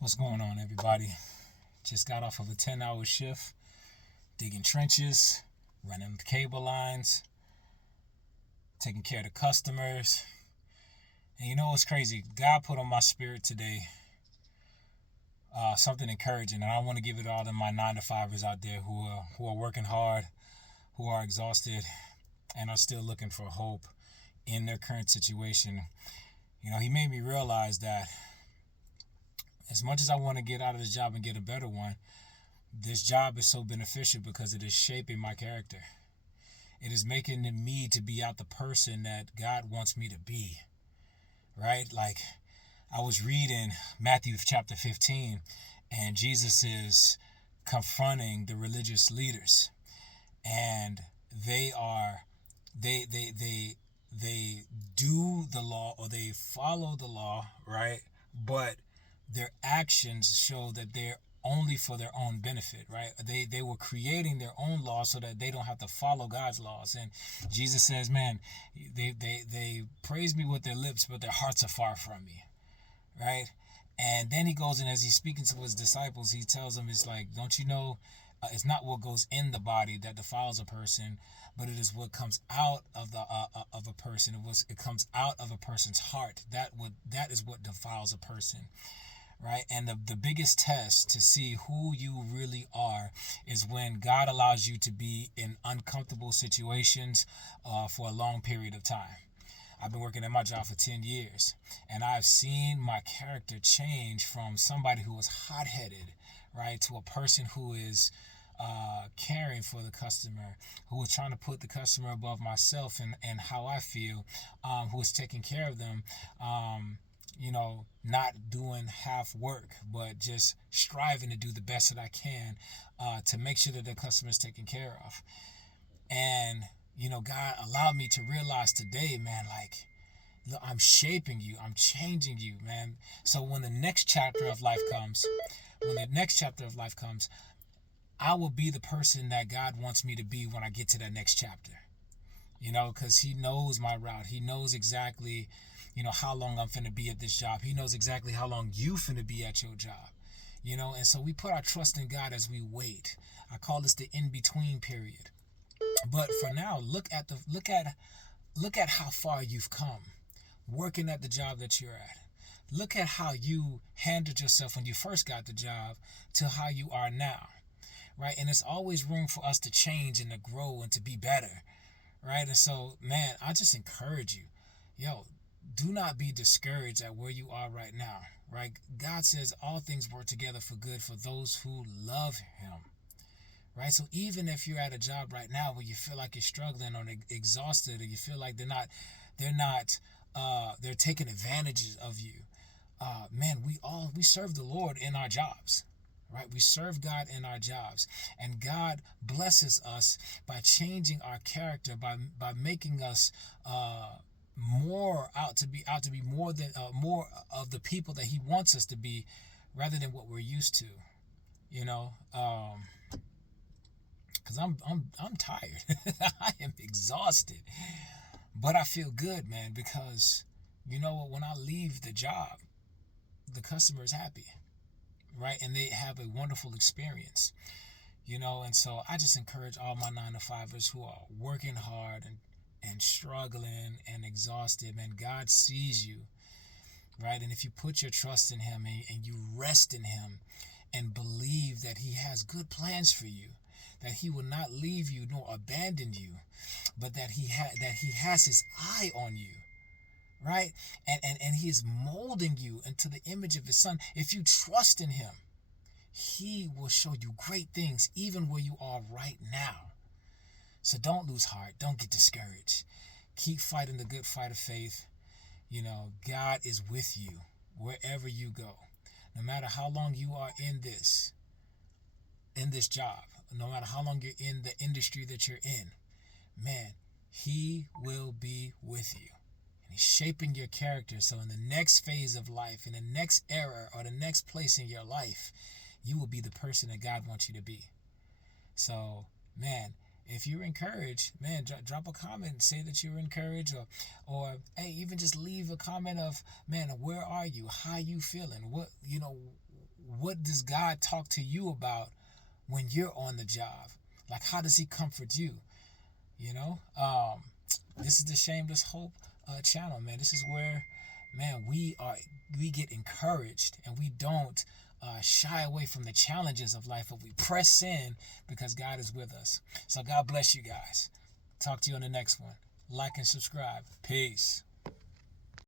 What's going on, everybody? Just got off of a 10-hour shift, digging trenches, running the cable lines, taking care of the customers. And you know what's crazy? God put on my spirit today something encouraging, and I want to give it all to my 9 to 5ers out there who are working hard, who are exhausted, and are still looking for hope in their current situation. You know, He made me realize that as much as I want to get out of this job and get a better one, this job is so beneficial because it is shaping my character. It is making me to be out the person that God wants me to be, right? Like, I was reading Matthew chapter 15, and Jesus is confronting the religious leaders, and they do the law, or they follow the law, right? But their actions show that they're only for their own benefit, right? They were creating their own laws so that they don't have to follow God's laws. And Jesus says, man, they praise me with their lips, but their hearts are far from me, right? And then he goes, and as he's speaking to his disciples, he tells them, it's like, don't you know, it's not what goes in the body that defiles a person, but it is what comes out of the of a person. It comes out of a person's heart. That is what defiles a person, right? And the biggest test to see who you really are is when God allows you to be in uncomfortable situations for a long period of time. I've been working at my job for 10 years, and I've seen my character change from somebody who was hot-headed, right, to a person who is caring for the customer, who is trying to put the customer above myself and how I feel, who is taking care of them, not doing half work, but just striving to do the best that I can to make sure that the customer is taken care of. And God allowed me to realize today, man, like, look, I'm shaping you. I'm changing you, man. So when the next chapter of life comes, I will be the person that God wants me to be when I get to that next chapter. Because He knows my route. He knows exactly, how long I'm finna be at this job. He knows exactly how long you finna be at your job. And so we put our trust in God as we wait. I call this the in-between period. But for now, look at how far you've come working at the job that you're at. Look at how you handled yourself when you first got the job to how you are now, right? And it's always room for us to change and to grow and to be better, right? And so, man, I just encourage you, do not be discouraged at where you are right now, right? God says all things work together for good for those who love Him. Right? So even if you're at a job right now where you feel like you're struggling or exhausted, or you feel like they're taking advantage of you, man, we serve the Lord in our jobs, right? We serve God in our jobs, and God blesses us by changing our character, by making us more out to be more than more of the people that He wants us to be, rather than what we're used to, because I'm tired. I am exhausted, but I feel good, man, because you know what? When I leave the job, the customer is happy, right? And they have a wonderful experience, and so I just encourage all my 9 to 5ers who are working hard and struggling and exhausted, man. God sees you, right? And if you put your trust in Him and you rest in Him and believe that He has good plans for you, that He will not leave you nor abandon you, but that He has His eye on you, right? And He is molding you into the image of His Son. If you trust in Him, He will show you great things even where you are right now. So don't lose heart. Don't get discouraged. Keep fighting the good fight of faith. God is with you wherever you go. No matter how long you are in this job, no matter how long you're in the industry that you're in, man, He will be with you. And He's shaping your character. So in the next phase of life, in the next era, or the next place in your life, you will be the person that God wants you to be. So, man, if you're encouraged, man, drop a comment, say that you're encouraged, or hey, even just leave a comment of, man, where are you? How you feeling? what does God talk to you about when you're on the job? Like, how does he comfort you? You know, this is the Shameless Hope channel, man. This is where, man, we get encouraged, and we don't shy away from the challenges of life, but we press in because God is with us. So God bless you guys. Talk to you on the next one. Like and subscribe. Peace.